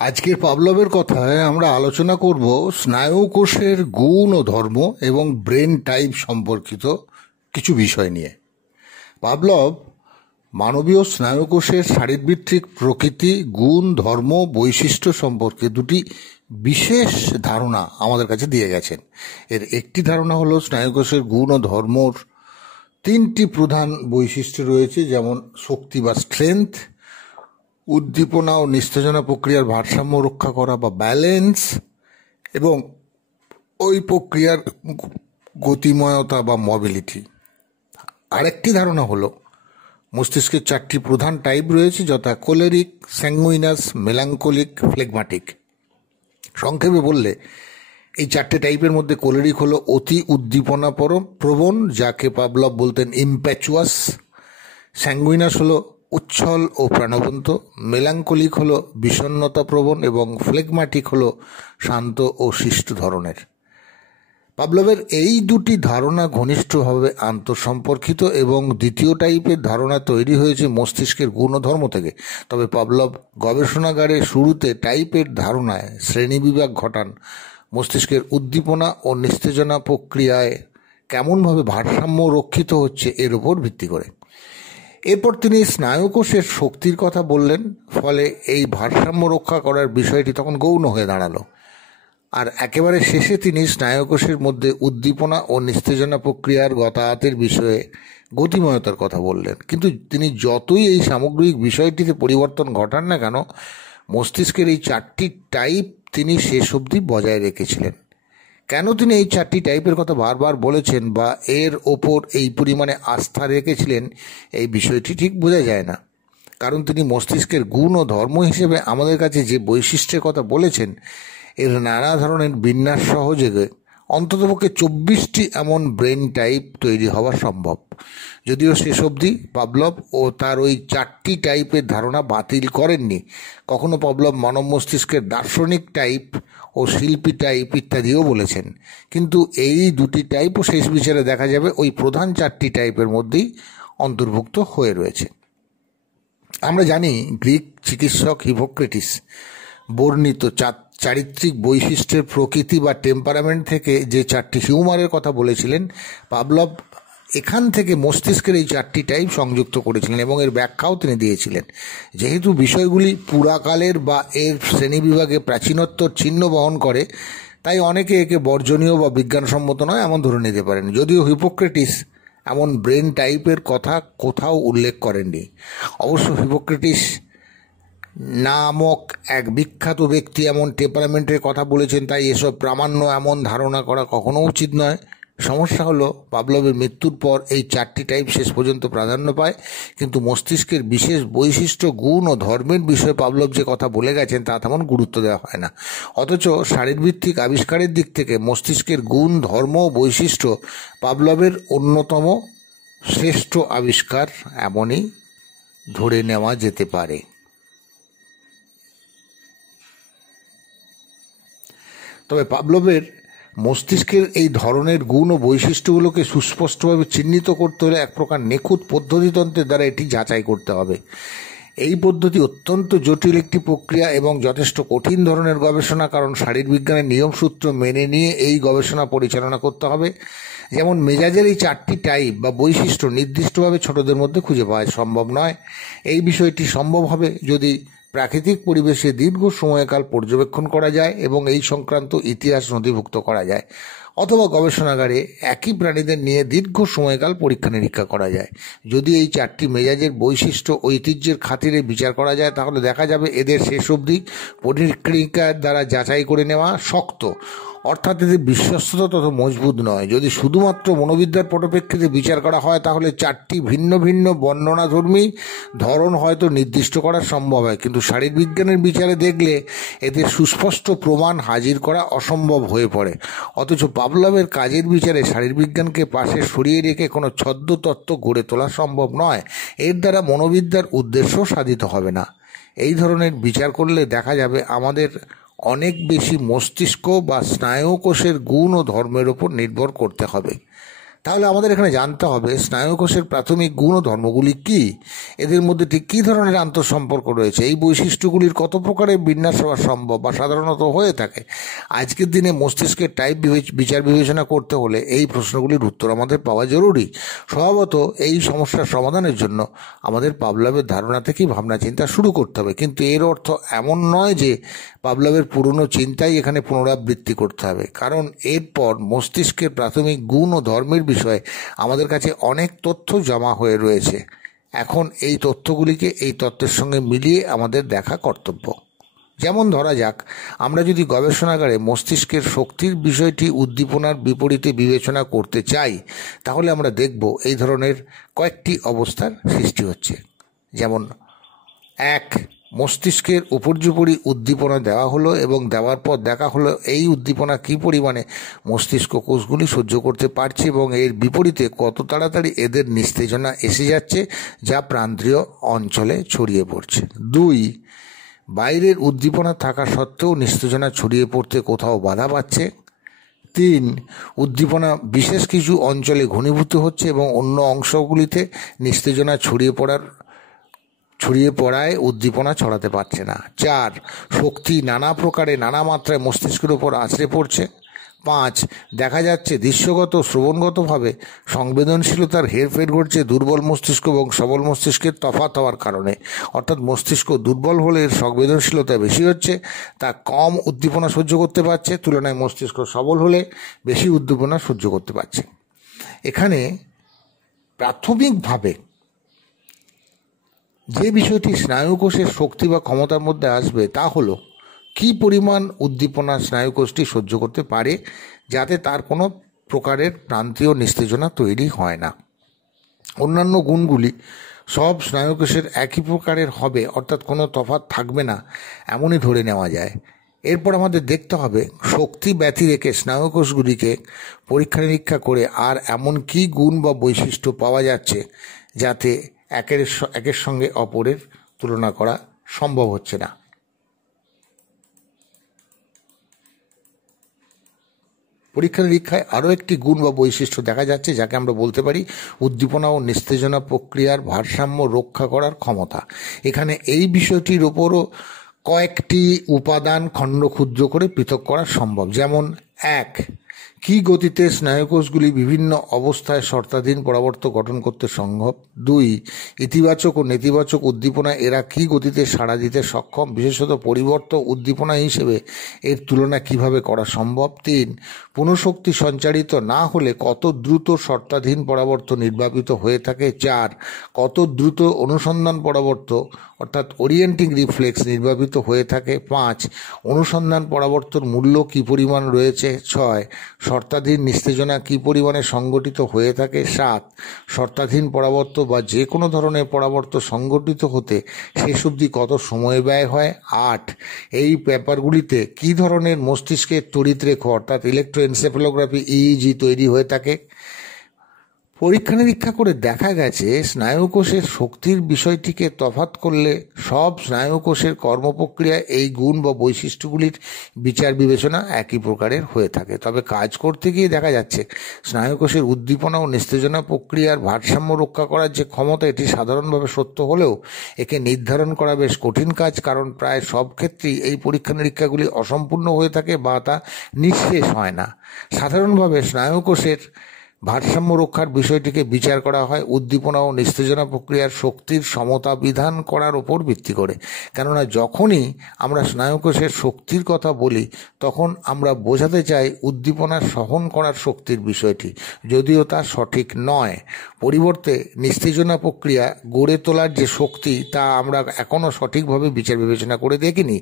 আজকের পাভলভের কথায় আমরা আলোচনা করব স্নায়ুকোষের গুণ ও ধর্ম এবং ব্রেন টাইপ সম্পর্কিত কিছু বিষয় নিয়ে। পাভলভ মানবীয় স্নায়ুকোষের শারীরবৃত্তিক প্রকৃতি, গুণ, ধর্ম, বৈশিষ্ট্য সম্পর্কে দুটি বিশেষ ধারণা আমাদের কাছে দিয়ে গেছেন। এর একটি ধারণা হলো স্নায়ুকোষের গুণ ও ধর্মর তিনটি প্রধান বৈশিষ্ট্য রয়েছে, যেমন শক্তি বা স্ট্রেংথ, উদ্দীপনা ও নিস্তেজনা প্রক্রিয়ার ভারসাম্য রক্ষা করা বা ব্যালেন্স, এবং ওই প্রক্রিয়ার গতিময়তা বা মোবিলিটি। আরেকটি ধারণা হলো মস্তিষ্কের চারটি প্রধান টাইপ রয়েছে, যথা কোলেরিক, স্যাঙ্গুইনাস, মেলাঙ্কোলিক, ফ্লেগমাটিক। সংক্ষেপে বললে এই চারটে টাইপের মধ্যে কোলেরিক হলো অতি উদ্দীপনা প্রবণ, যাকে পাভলভ বলতেন ইম্প্যাচুয়াস। স্যাঙ্গুইনাস হলো উচ্ছল ও প্রাণবন্ত। মেলাঙ্কোলিক হলো বিষণ্ণতা প্রবণ এবং ফ্লেগমাটিক হলো শান্ত ও শিষ্ট ধরনের। পাভলভের এই দুটি ধারণা ঘনিষ্ঠভাবে আন্তঃসম্পর্কিত এবং দ্বিতীয় টাইপের ধারণা তৈরি হয়েছে মস্তিষ্কের গুণধর্ম থেকে। তবে পাভলভ গবেষণাগারে শুরুতে টাইপের ধারণায় শ্রেণীবিভাগ ঘটান মস্তিষ্কের উদ্দীপনা ও নিস্তেজনা প্রক্রিয়ায় কেমনভাবে ভারসাম্য রক্ষিত হচ্ছে এর উপর ভিত্তি করে। এরপর তিনি স্নায়ুকোষের শক্তির কথা বললেন, ফলে এই ভারসাম্য রক্ষা করার বিষয়টি তখন গৌণ হয়ে দাঁড়ালো। আর একেবারে শেষে তিনি স্নায়ুকোষের মধ্যে উদ্দীপনা ও নিস্তেজনা প্রক্রিয়ার গতাগতের বিষয়ে গতিময়তার কথা বললেন। কিন্তু তিনি যতই এই সামগ্রিক বিষয়টিতে পরিবর্তন ঘটান না কেন, মস্তিষ্কের এই চারটি টাইপ তিনি শেষ অবধি বজায় রেখেছিলেন। কেন তিনি এই চারটি টাইপের কথা বারবার বলেছেন বা এর ওপর এই পরিমাণে আস্থা রেখেছিলেন, এই বিষয়টি ঠিক বোঝা যায় না। কারণ তিনি মস্তিষ্কের গুণ ও ধর্ম হিসেবে আমাদের কাছে যে বৈশিষ্ট্যের কথা বলেছেন, এর নানা ধরনের বিন্যাস সহযোগে অন্ততপক্ষে 24টি এমন ব্রেন টাইপ তৈরি হওয়া সম্ভব। যদিও শেষ অবধি পাভলভ ও তার ওই চারটি টাইপের ধারণা বাতিল করেননি। কখনো পাভলভ মানব মস্তিষ্কের দার্শনিক টাইপ ও শিল্পী টাইপ ইত্যাদিও বলেছেন, কিন্তু এই দুটি টাইপও শেষ বিচারে দেখা যাবে ওই প্রধান চারটি টাইপের মধ্যেই অন্তর্ভুক্ত হয়ে রয়েছে। আমরা জানি গ্রিক চিকিৎসক হিপোক্রেটিস বর্ণিত চারিত্রিক বৈশিষ্ট্যের প্রকৃতি বা টেম্পারামেন্ট থেকে যে চারটি হিউমারের কথা বলেছিলেন, পাভলভ এখান থেকে মস্তিষ্কের এই চারটি টাইপ সংযুক্ত করেছিলেন এবং এর ব্যাখ্যাও তিনি দিয়েছিলেন। যেহেতু বিষয়গুলি পুরাকালের বা এর শ্রেণীবিভাগে প্রাচীনত্বর চিহ্ন বহন করে, তাই অনেকে একে বর্জনীয় বা বিজ্ঞানসম্মত নয় এমন ধরে নিতে পারেন। যদিও হিপোক্রেটিস এমন ব্রেন টাইপের কথা কোথাও উল্লেখ করেননি। অবশ্য হিপোক্রেটিস নামক এক বিখ্যাত ব্যক্তি এমন টেম্পারামেন্টের কথা বলেছেন, তাই এসব প্রামাণ্য এমন ধারণা করা কখনো উচিত নয়। সমস্যা হলো পাভলভের মৃত্যুর পর এই চারটি টাইপ শেষ পর্যন্ত প্রাধান্য পায়, কিন্তু মস্তিষ্কের বিশেষ বৈশিষ্ট্য, গুণ ও ধর্মের বিষয়ে পাভলভ যে কথা বলে গেছেন তা তেমন গুরুত্ব দেওয়া হয় না। অথচ শারীরবৃত্তিক আবিষ্কারের দিক থেকে মস্তিষ্কের গুণ, ধর্ম ও বৈশিষ্ট্য পাভলভের অন্যতম শ্রেষ্ঠ আবিষ্কার এমনই ধরে নেওয়া যেতে পারে। তবে পাভলভের মস্তিষ্কের এই ধরনের গুণ ও বৈশিষ্ট্যগুলোকে সুস্পষ্টভাবে চিহ্নিত করতে হলে এক প্রকার নিখুঁত পদ্ধতিতন্ত্রের দ্বারা এটি যাচাই করতে হবে। এই পদ্ধতি অত্যন্ত জটিল একটি প্রক্রিয়া এবং যথেষ্ট কঠিন ধরনের গবেষণা, কারণ শারীরবিজ্ঞানের নিয়মসূত্র মেনে নিয়ে এই গবেষণা পরিচালনা করতে হবে। যেমন মেজাজের এই চারটি টাইপ বা বৈশিষ্ট্য নির্দিষ্টভাবে ছোটদের মধ্যে খুঁজে পাওয়া সম্ভব নয়। এই বিষয়টি সম্ভব হবে যদি প্রাকৃতিক পরিবেশে দীর্ঘ সময়কাল পর্যবেক্ষণ করা যায় এবং এই সংক্রান্ত ইতিহাস নথিভুক্ত করা যায়, অথবা গবেষণাগারে একই প্রাণীদের নিয়ে দীর্ঘ সময়কাল পরীক্ষা নিরীক্ষা করা যায়। যদি এই চারটি মেজাজের বৈশিষ্ট্য ঐতিহ্যের খাতিরে বিচার করা যায়, তাহলে দেখা যাবে এদের শেষ অবধি পরীক্ষার দ্বারা যাচাই করে নেওয়া শক্ত, অর্থাৎ এদের বিশ্বস্ততা তত মজবুত নয়। যদি শুধুমাত্র মনোবিদ্যার পরিপ্রেক্ষিতে বিচার করা হয়, তাহলে চারটি ভিন্ন ভিন্ন বর্ণনাধর্মী ধরন হয়তো নির্দিষ্ট করা সম্ভব হয়, কিন্তু শারীরবিজ্ঞানের বিচারে দেখলে এদের সুস্পষ্ট প্রমাণ হাজির করা অসম্ভব হয়ে পড়ে। অথচ পাভলভের কাজের বিচারে শারীরবিজ্ঞানকে পাশে সরিয়ে রেখে কোনো ছদ্ম তত্ত্ব গড়ে তোলা সম্ভব নয়। এর দ্বারা মনোবিদ্যার উদ্দেশ্য সাধিত হবে না। এই ধরনের বিচার করলে দেখা যাবে আমাদের অনেক বেশি মস্তিষ্ক বা স্নায়ুকোষের গুণ ও ধর্মের ওপর নির্ভর করতে হবে। তাহলে আমাদের এখানে জানতে হবে স্নায়ুকোষের প্রাথমিক গুণ ও ধর্মগুলি কী, এদের মধ্যে ঠিক কী ধরনের আন্তঃসম্পর্ক রয়েছে, এই বৈশিষ্ট্যগুলির কত প্রকারের বিন্যাস হওয়া সম্ভব বা সাধারণত হয়ে থাকে। আজকের দিনে মস্তিষ্কের টাইপ বিচার বিবেচনা করতে হলে এই প্রশ্নগুলির উত্তর আমাদের পাওয়া জরুরি। স্বভাবত এই সমস্যার সমাধানের জন্য আমাদের পাভলভের ধারণা থেকেই ভাবনা চিন্তা শুরু করতে হবে, কিন্তু এর অর্থ এমন নয় যে পাভলভের পুরনো চিন্তাই এখানে পুনরাবৃত্তি করতে হবে, কারণ এরপর মস্তিষ্কের প্রাথমিক গুণ ও ধর্মের বিষয়ে আমাদের কাছে অনেক তথ্য জমা হয়ে রয়েছে। এখন এই তথ্যগুলিকে এই তত্ত্বের সঙ্গে মিলিয়ে আমাদের দেখা কর্তব্য। যেমন ধরা যাক, আমরা যদি গবেষণাগারে মস্তিষ্কের শক্তির বিষয়টি উদ্দীপনার বিপরীতে বিবেচনা করতে চাই, তাহলে আমরা দেখব এই ধরনের কয়েকটি অবস্থার সৃষ্টি হচ্ছে। যেমন 1, মস্তিষ্কের উপর্যুপরি উদ্দীপনা দেওয়া হলো এবং দেওয়ার পর দেখা হলো এই উদ্দীপনা কী পরিমাণে মস্তিষ্ক কোষগুলি সহ্য করতে পারছে এবং এর বিপরীতে কত তাড়াতাড়ি এদের নিস্তেজনা এসে যাচ্ছে, যা প্রান্তীয় অঞ্চলে ছড়িয়ে পড়ছে। 2, বাইরের উদ্দীপনা থাকা সত্ত্বেও নিস্তেজনা ছড়িয়ে পড়তে কোথাও বাধা পাচ্ছে। 3, উদ্দীপনা বিশেষ কিছু অঞ্চলে ঘনীভূত হচ্ছে এবং অন্য অংশগুলিতে নিস্তেজনা ছড়িয়ে পড়ায় উদ্দীপনা ছড়াতে পারছে না। 4, শক্তি নানা প্রকারে নানা মাত্রায় মস্তিষ্কের উপর আছড়ে পড়ছে। 5, দেখা যাচ্ছে দৃশ্যগত শ্রবণগতভাবে সংবেদনশীলতার হেরফের ঘটছে দুর্বল মস্তিষ্ক এবং সবল মস্তিষ্কের তফাৎ হওয়ার কারণে, অর্থাৎ মস্তিষ্ক দুর্বল হলে এর সংবেদনশীলতা বেশি হচ্ছে, তা কম উদ্দীপনা সহ্য করতে পারছে, তুলনায় মস্তিষ্ক সবল হলে বেশি উদ্দীপনা সহ্য করতে পারছে। এখানে প্রাথমিকভাবে যে বিষয়টি স্নায়ুকোষের শক্তি বা ক্ষমতার মধ্যে আসবে তা হলো কী পরিমাণ উদ্দীপনা স্নায়ুকোষটি সহ্য করতে পারে, যাতে তার কোনো প্রকারের প্রান্তীয় নিস্তেজনা তৈরি হয় না। অন্যান্য গুণগুলি সব স্নায়ুকোষের একই প্রকারের হবে, অর্থাৎ কোনো তফাৎ থাকবে না, এমনই ধরে নেওয়া যায়। এরপর আমাদের দেখতে হবে শক্তি ব্যতি রেখে স্নায়ুকোষগুলিকে পরীক্ষা নিরীক্ষা করে আর এমন কী গুণ বা বৈশিষ্ট্য পাওয়া যাচ্ছে যাতে একের সঙ্গে অপরের তুলনা করা সম্ভব হচ্ছে না। পরীক্ষা নিরীক্ষায় আরও একটি গুণ বা বৈশিষ্ট্য দেখা যাচ্ছে, যাকে আমরা বলতে পারি উদ্দীপনা ও নিস্তেজনা প্রক্রিয়ার ভারসাম্য রক্ষা করার ক্ষমতা। এখানে এই বিষয়টির ওপরও কয়েকটি উপাদান খণ্ড ক্ষুদ্র করে পৃথক করা সম্ভব। যেমন 1, কী গতিতে স্নায়ুকোষগুলি বিভিন্ন অবস্থায় শর্তাধীন পরাবর্ত গঠন করতে সম্ভব। 2, ইতিবাচক ও নেতিবাচক উদ্দীপনা এরা কী গতিতে সাড়া দিতে সক্ষম, বিশেষত পরিবর্ত উদ্দীপনা হিসেবে এর তুলনা কিভাবে করা সম্ভব। 3, পুনঃশক্তি সঞ্চারিত না হলে কত দ্রুত শর্তাধীন পরাবর্ত নির্বাপিত হয়ে থাকে। 4, কত দ্রুত অনুসন্ধান পরাবর্ত অর্থাৎ ওরিয়েন্টিং রিফ্লেক্স নির্বাপিত হয়ে থাকে। 5, অনুসন্ধান পরাবর্তন মূল্য কী পরিমাণ রয়েছে। 6, শর্তাধীন নিস্তেজনা কী পরিমাণে সংগঠিত হয়ে থাকে। 7, শর্তাধীন পরাবর্ত বা যে কোনো ধরনের পরাবর্ত সংগঠিত হতে শেষ অবধি কত সময় ব্যয় হয়। 8, এই ব্যাপারগুলিতে কী ধরনের মস্তিষ্কের তড়িৎরেখ অর্থাৎ ইলেকট্রোএনসেফালোগ্রাফি ইইজি তৈরি হয়ে থাকে। পরীক্ষা নিরীক্ষা করে দেখা গেছে স্নায়ুকোষের শক্তির বিষয়টিকে তফাৎ করলে সব স্নায়ুকোষের কর্মপ্রক্রিয়ায় এই গুণ বা বৈশিষ্ট্যগুলির বিচার বিবেচনা একই প্রকারের হয়ে থাকে। তবে কাজ করতে গিয়ে দেখা যাচ্ছে স্নায়ুকোষের উদ্দীপনা ও নিস্তেজনা প্রক্রিয়ার ভারসাম্য রক্ষা করার যে ক্ষমতা, এটি সাধারণভাবে সত্য হলেও একে নির্ধারণ করা বেশ কঠিন কাজ, কারণ প্রায় সব ক্ষেত্রেই এই পরীক্ষা নিরীক্ষাগুলি অসম্পূর্ণ হয়ে থাকে বা তা নিঃশেষ হয় না। সাধারণভাবে স্নায়ুকোষের ভারসাম্য রক্ষার বিষয়টিকে বিচার করা হয় উদ্দীপনা ও নিস্তেজনা প্রক্রিয়ার শক্তির সমতা বিধান করার ওপর ভিত্তি করে। কেননা যখনই আমরা স্নায়ুকোষের শক্তির কথা বলি তখন আমরা বোঝাতে চাই উদ্দীপনা সহন করার শক্তির বিষয়টি, যদিও তা সঠিক নয়। পরিবর্তে নিস্তেজনা প্রক্রিয়া গড়ে তোলার যে শক্তি তা আমরা এখনও সঠিকভাবে বিচার বিবেচনা করে দেখিনি।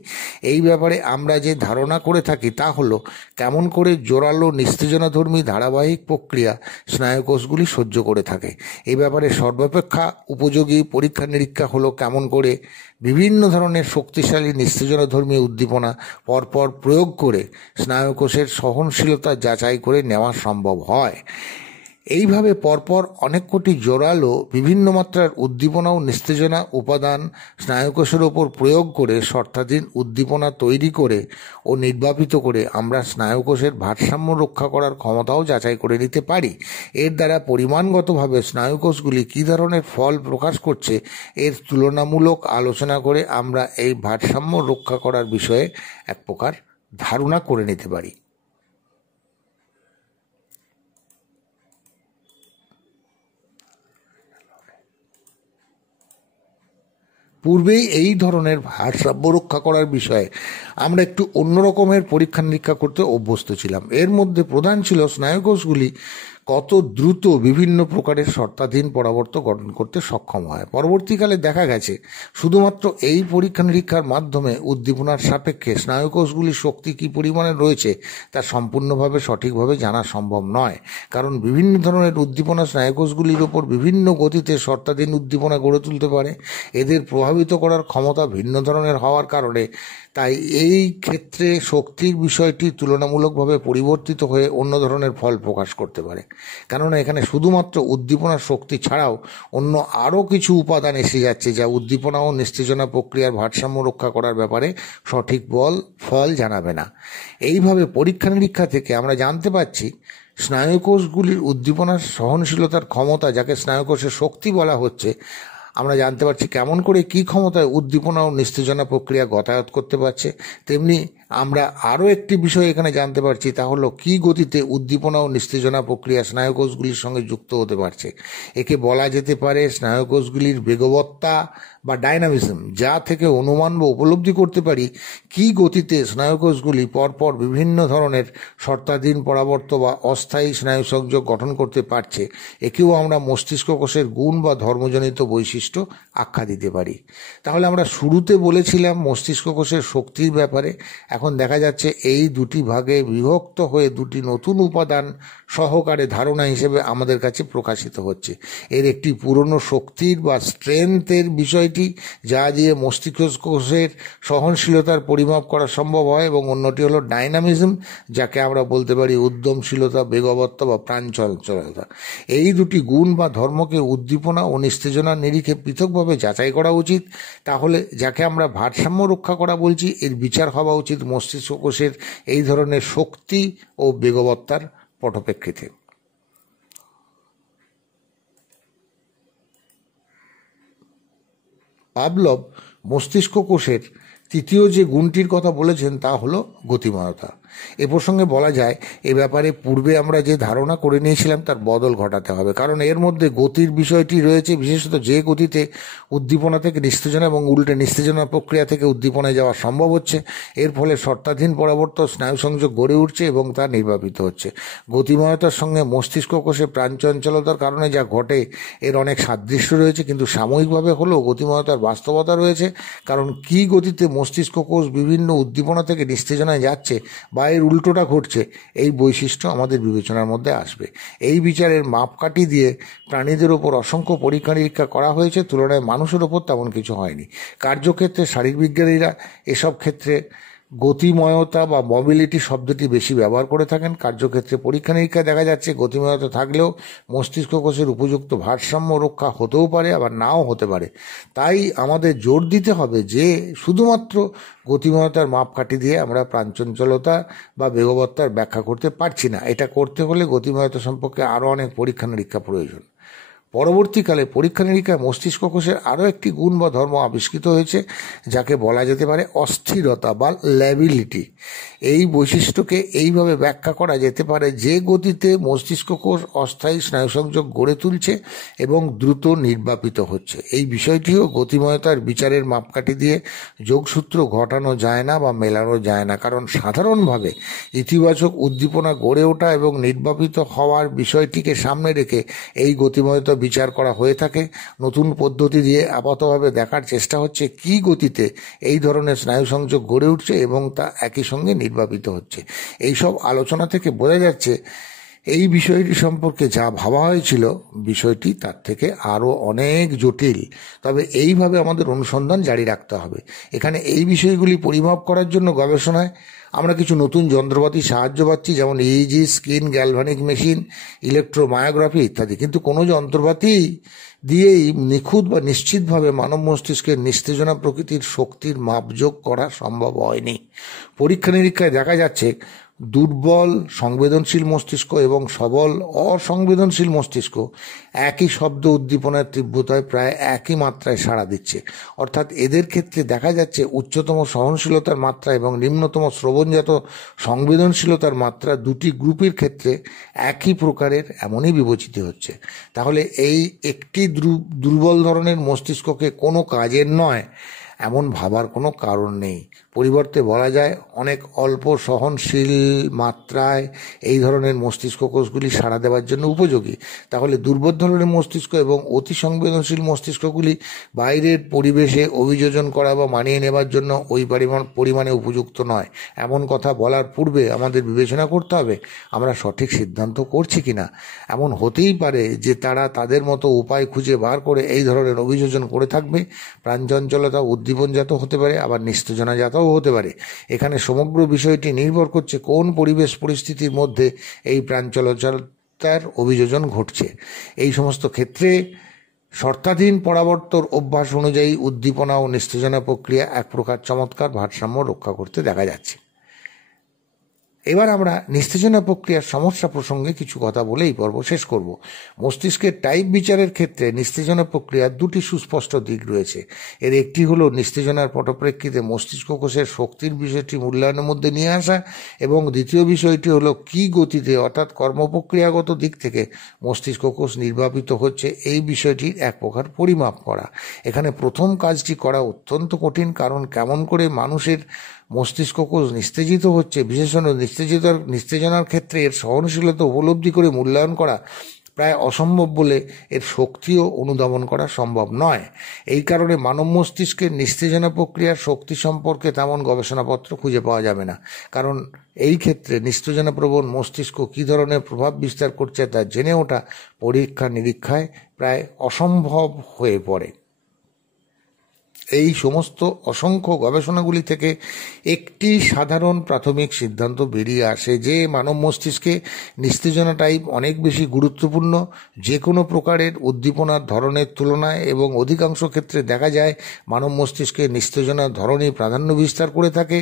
এই ব্যাপারে আমরা যে ধারণা করে থাকি তা হলো কেমন করে জোরালো নিস্তেজনাধর্মী ধারাবাহিক প্রক্রিয়া স্নায়ুকোষগুলি সহ্য করে থাকে। এই ব্যাপারে সর্বাপেক্ষা উপযোগী পরীক্ষা নিরীক্ষা হলো কেমন করে বিভিন্ন ধরনের শক্তিশালী নিস্তেজনাধর্মী উদ্দীপনা পরপর প্রয়োগ করে স্নায়ুকোষের সহনশীলতা যাচাই করে নেওয়া সম্ভব হয়। এইভাবে পরপর অনেক কোটি জোরালো বিভিন্ন মাত্রার উদ্দীপনা ও নিস্তেজনা উপাদান স্নায়ুকোষের ওপর প্রয়োগ করে শর্তাধীন উদ্দীপনা তৈরি করে ও নির্বাপিত করে আমরা স্নায়ুকোষের ভারসাম্য রক্ষা করার ক্ষমতাও যাচাই করে নিতে পারি। এর দ্বারা পরিমাণগতভাবে স্নায়ুকোষগুলি কী ধরনের ফল প্রকাশ করছে এর তুলনামূলক আলোচনা করে আমরা এই ভারসাম্য রক্ষা করার বিষয়ে এক প্রকার ধারণা করে নিতে পারি। পূর্বেই এই ধরনের ভারসাম্য রক্ষা করার বিষয়ে আমরা একটু অন্য রকমের পরীক্ষা নিরীক্ষা করতে অভ্যস্ত ছিলাম। এর মধ্যে প্রধান ছিল স্নায়ুকোষগুলি কত দ্রুত বিভিন্ন প্রকারের শর্তাধীন পরাবর্ত গঠন করতে সক্ষম হয়। পরবর্তীকালে দেখা গেছে শুধুমাত্র এই পরীক্ষা নিরীক্ষার মাধ্যমে উদ্দীপনার সাপেক্ষে স্নায়ুকোষগুলির শক্তি কী পরিমাণে রয়েছে তা সম্পূর্ণভাবে সঠিকভাবে জানা সম্ভব নয়, কারণ বিভিন্ন ধরনের উদ্দীপনা স্নায়ুকোষগুলির ওপর বিভিন্ন গতিতে শর্তাধীন উদ্দীপনা গড়ে তুলতে পারে। এদের প্রভাবিত করার ক্ষমতা ভিন্ন ধরনের হওয়ার কারণে তাই এই ক্ষেত্রে শক্তির বিষয়টি তুলনামূলকভাবে পরিবর্তিত হয়ে অন্য ধরনের ফল প্রকাশ করতে পারে, কেননা এখানে শুধুমাত্র উদ্দীপনার শক্তি ছাড়াও অন্য আরও কিছু উপাদান এসে যাচ্ছে যা উদ্দীপনা ও নিস্তেজনা প্রক্রিয়ার ভারসাম্য রক্ষা করার ব্যাপারে সঠিক ফল জানাবে না। এইভাবে পরীক্ষা নিরীক্ষা থেকে আমরা জানতে পারছি স্নায়ুকোষগুলির উদ্দীপনার সহনশীলতার ক্ষমতা, যাকে স্নায়ুকোষের শক্তি বলা হচ্ছে, আমরা জানতে পারছি কেমন করে কী ক্ষমতায় উদ্দীপনা ও নিস্তেজনা প্রক্রিয়া গতায়ত করতে পারছে। তেমনি আমরা আরও একটি বিষয় এখানে জানতে পারছি, তা হলো কী গতিতে উদ্দীপনা ও নিস্তেজনা প্রক্রিয়া স্নায়ুকোষগুলির সঙ্গে যুক্ত হতে পারছে। একে বলা যেতে পারে স্নায়ুকোষগুলির বেগবত্তা বা ডাইনামিজম, যা থেকে অনুমান বা উপলব্ধি করতে পারি কী গতিতে স্নায়ুকোষগুলি পরপর বিভিন্ন ধরনের শর্তাধীন পরাবর্ত বা অস্থায়ী স্নায়ু সংযোগ গঠন করতে পারছে। একেও আমরা মস্তিষ্ক কোষের গুণ বা ধর্মজনিত বৈশিষ্ট্য আখ্যা দিতে পারি। তাহলে আমরা শুরুতে বলেছিলাম মস্তিষ্ক কোষের শক্তির ব্যাপারে। এখন দেখা যাচ্ছে এই দুটি ভাগে বিভক্ত হয়ে দুটি নতুন উপাদান সহকারে ধারণা হিসেবে আমাদের কাছে প্রকাশিত হচ্ছে। এর একটি পুরনো শক্তির বা স্ট্রেংথের বিষয়টি, যা দিয়ে মস্তিষ্ক কোষের সহনশীলতার পরিমাপ করা সম্ভব হয়, এবং অন্যটি হলো ডাইনামিজম, যাকে আমরা বলতে পারি উদ্যমশীলতা, বেগবত্তা বা প্রাণচঞ্চলতা। এই দুটি গুণ বা ধর্মকে উদ্দীপনা ও নিস্তেজনার নিরিখে পৃথকভাবে যাচাই করা উচিত। তাহলে যাকে আমরা ভারসাম্য রক্ষা করা বলছি, এর বিচার হওয়া উচিত মস্তিষ্ক কোষের এই ধরনের শক্তি ও বেগবত্তার পটপ্রেক্ষিতে। পাভলভ মস্তিষ্ক কোষের তৃতীয় যে গুণটির কথা বলেছেন তা হলো গতিময়তা। এ প্রসঙ্গে বলা যায়, এ ব্যাপারে পূর্বে আমরা যে ধারণা করে নিয়েছিলাম তার বদল ঘটাতে হবে, কারণ এর মধ্যে গতির বিষয়টি রয়েছে। বিশেষত যে গতিতে উদ্দীপনা থেকে নিস্তেজনা এবং উল্টে নিস্তেজনা প্রক্রিয়া থেকে উদ্দীপনায় যাওয়া সম্ভব হচ্ছে, এর ফলে শর্তাধীন পরাবর্ত স্নায়ু সংযোগ গড়ে উঠছে এবং তা নির্বাপিত হচ্ছে। গতিময়তার সঙ্গে মস্তিষ্ক কোষে প্রাণচঞ্চলতার কারণে যা ঘটে এর অনেক সাদৃশ্য রয়েছে, কিন্তু সাময়িকভাবে হলেও গতিময়তার বাস্তবতা রয়েছে। কারণ কী গতিতে মস্তিষ্ক কোষ বিভিন্ন উদ্দীপনা থেকে নিস্তেজনায় যাচ্ছে বা এর উল্টোটা ঘটছে, এই বৈশিষ্ট্য আমাদের বিবেচনার মধ্যে আসবে। এই বিচারের মাপকাঠি দিয়ে প্রাণীদের ওপর অসংখ্য পরীক্ষা নিরীক্ষা করা হয়েছে, তুলনায় মানুষের ওপর তেমন কিছু হয়নি। কার্যক্ষেত্রে শারীরবিজ্ঞানীরা এসব ক্ষেত্রে গতিময়তা বা মোবিলিটি শব্দটি বেশি ব্যবহার করে থাকেন। কার্যক্ষেত্রে পরীক্ষা নিরীক্ষায় দেখা যাচ্ছে গতিময়তা থাকলেও মস্তিষ্ক কোষের উপযুক্ত ভারসাম্য রক্ষা হতেও পারে, আবার নাও হতে পারে। তাই আমাদের জোর দিতে হবে যে শুধুমাত্র গতিময়তার মাপকাঠি দিয়ে আমরা প্রাণচঞ্চলতা বা বেগবত্তার ব্যাখ্যা করতে পারছি না। এটা করতে হলে গতিময়তা সম্পর্কে আরও অনেক পরীক্ষা নিরীক্ষা প্রয়োজন। পরবর্তীকালে পরীক্ষা নিরীক্ষায় মস্তিষ্ক কোষের আরও একটি গুণ বা ধর্ম আবিষ্কৃত হয়েছে, যাকে বলা যেতে পারে অস্থিরতা বা ল্যাবিলিটি। এই বৈশিষ্ট্যকে এইভাবে ব্যাখ্যা করা যেতে পারে, যে গতিতে মস্তিষ্ক কোষ অস্থায়ী স্নায়ুসংযোগ গড়ে তুলছে এবং দ্রুত নির্বাপিত হচ্ছে। এই বিষয়টিও গতিময়তার বিচারের মাপকাঠি দিয়ে যোগসূত্র ঘটানো যায় না বা মেলানো যায় না, কারণ সাধারণভাবে ইতিবাচক উদ্দীপনা গড়ে ওঠা এবং নির্বাপিত হওয়ার বিষয়টিকে সামনে রেখে এই গতিময়তা বিচার করা হয়ে থাকে। নতুন পদ্ধতি দিয়ে আপাতভাবে দেখার চেষ্টা হচ্ছে কী গতিতে এই ধরনের স্নায়ু সংযোগ গড়ে উঠছে এবং তা একই সঙ্গে নির্বাপিত হচ্ছে। এইসব আলোচনা থেকে বোঝা যাচ্ছে এই বিষয়টি সম্পর্কে যা ভাবা হয়েছিল বিষয়টি তার থেকে আরও অনেক জটিল। তবে এইভাবে আমাদের অনুসন্ধান জারি রাখতে হবে। এখানে এই বিষয়গুলি পরিমাপ করার জন্য গবেষণায় আমরা কিছু নতুন যন্ত্রপাতি সাহায্য পাচ্ছি, যেমন ইইজি, স্কিন গ্যালভানিক মেশিন, ইলেকট্রোমায়োগ্রাফি ইত্যাদি। কিন্তু কোনো যন্ত্রপাতি দিয়েই নিখুঁত বা নিশ্চিতভাবে মানব মস্তিষ্কের নিস্তেজনা প্রকৃতির শক্তির মাপযোগ করা সম্ভব হয়নি। পরীক্ষা নিরীক্ষায় দেখা যাচ্ছে দুর্বল সংবেদনশীল মস্তিষ্ক এবং সবল অসংবেদনশীল মস্তিষ্ক একই শব্দ উদ্দীপনার তীব্রতায় প্রায় একই মাত্রায় সাড়া দিচ্ছে। অর্থাৎ এদের ক্ষেত্রে দেখা যাচ্ছে উচ্চতম সহনশীলতার মাত্রা এবং নিম্নতম শ্রবণজাত সংবেদনশীলতার মাত্রা দুটি গ্রুপের ক্ষেত্রে একই প্রকারের এমনই বিবেচিত হচ্ছে। তাহলে এই একটি দুর্বল ধরনের মস্তিষ্ককে কোনো কাজের নয় এমন ভাবার কোনো কারণ নেই। পরিবর্তে বলা যায় অনেক অল্প সহনশীল মাত্রায় এই ধরনের মস্তিষ্ক কোষগুলি সাড়া দেওয়ার জন্য উপযোগী। তাহলে দুর্বল ধরনের মস্তিষ্ক এবং অতি সংবেদনশীল মস্তিষ্কগুলি বাইরের পরিবেশে অভিযোজন করা বা মানিয়ে নেবার জন্য ওই পরিমাণে উপযুক্ত নয়। এমন কথা বলার পূর্বে আমাদের বিবেচনা করতে হবে আমরা সঠিক সিদ্ধান্ত করছি কিনা। এমন হতেই পারে যে তারা তাদের মতো উপায় খুঁজে বার করে এই ধরনের অভিযোজন করে থাকবে। প্রাণচঞ্চলতা উদ্দীপনজাত হতে পারে, আবার নিস্তেজনাজাতও হতে পারে। এখানে সমগ্র বিষয়টি নির্ভর করছে কোন পরিবেশ পরিস্থিতির মধ্যে এই প্রাণচঞ্চলতার অভিযোজন ঘটছে। এই সমস্ত ক্ষেত্রে শর্তাধীন পরাবর্তন অভ্যাস অনুযায়ী উদ্দীপনা ও নিস্তেজনা প্রক্রিয়া এক প্রকার চমৎকার ভারসাম্য রক্ষা করতে দেখা যাচ্ছে। এবার আমরা নিস্তেজনা প্রক্রিয়ার সমস্যা প্রসঙ্গে কিছু কথা বলেই পর্ব শেষ করব। মস্তিষ্কের টাইপ বিচারের ক্ষেত্রে নিস্তেজনা প্রক্রিয়ার দুটি সুস্পষ্ট দিক রয়েছে। এর একটি হলো নিস্তেজনার পটপ্রেক্ষিতে মস্তিষ্ক কোষের শক্তির বিষয়টি মূল্যায়নের মধ্যে নিয়ে আসা, এবং দ্বিতীয় বিষয়টি হলো কি গতিতে অর্থাৎ কর্মপ্রক্রিয়াগত দিক থেকে মস্তিষ্ক কোষ নির্বাপিত হচ্ছে এই বিষয়টির এক প্রকার পরিমাপ করা। এখানে প্রথম কাজটি করা অত্যন্ত কঠিন, কারণ কেমন করে মানুষের মস্তিষ্ক কোষ নিস্তেজিত হচ্ছে, বিশেষত নিস্তেজনার ক্ষেত্রে এর সহনশীলতা উপলব্ধি করে মূল্যায়ন করা প্রায় অসম্ভব বলে এর শক্তিও অনুধাবন করা সম্ভব নয়। এই কারণে মানব মস্তিষ্কের নিস্তেজনা প্রক্রিয়ার শক্তি সম্পর্কে তেমন গবেষণাপত্র খুঁজে পাওয়া যাবে না, কারণ এই ক্ষেত্রে নিস্তেজনা প্রবণ মস্তিষ্ক কী ধরনের প্রভাব বিস্তার করছে তা জেনে ওঠা পরীক্ষা নিরীক্ষায় প্রায় অসম্ভব হয়ে পড়ে। এই সমস্ত অসংখ্য গবেষণাগুলি থেকে একটি সাধারণ প্রাথমিক সিদ্ধান্ত বেরিয়ে আসে যে মানব মস্তিষ্কে নিস্তেজনা টাইপ অনেক বেশি গুরুত্বপূর্ণ যে কোনো প্রকারের উদ্দীপনার ধরনের তুলনায়, এবং অধিকাংশ ক্ষেত্রে দেখা যায় মানব মস্তিষ্কে নিস্তেজনার ধরনই প্রাধান্য বিস্তার করে থাকে।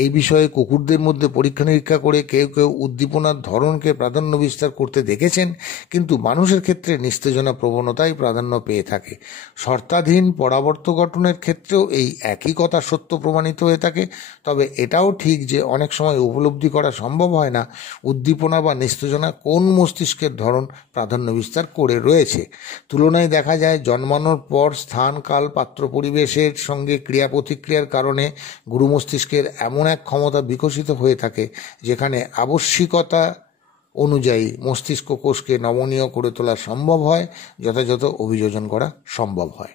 এই বিষয়ে কুকুরদের মধ্যে পরীক্ষা নিরীক্ষা করে কেউ কেউ উদ্দীপনার ধরনকে প্রাধান্য বিস্তার করতে দেখেছেন, কিন্তু মানুষের ক্ষেত্রে নিস্তেজনা প্রবণতাই প্রাধান্য পেয়ে থাকে। শর্তাধীন পরাবর্ত গঠনের ক্ষেত্রেও এই একই কথা সত্য প্রমাণিত হয়ে থাকে। তবে এটাও ঠিক যে অনেক সময় উপলব্ধি করা সম্ভব হয় না উদ্দীপনা বা নিস্তেজনা কোন মস্তিষ্কের ধরন প্রাধান্য বিস্তার করে রয়েছে। তুলনায় দেখা যায় জন্মানোর পর স্থান, কাল, পাত্র, পরিবেশের সঙ্গে ক্রিয়া প্রতিক্রিয়ার কারণে গুরু মস্তিষ্কের এমন এক ক্ষমতা বিকশিত হয়ে থাকে যেখানে আবশ্যিকতা অনুযায়ী মস্তিষ্ক কোষকে নমনীয় করে তোলা সম্ভব হয়, যথাযথ অভিযোজন করা সম্ভব হয়।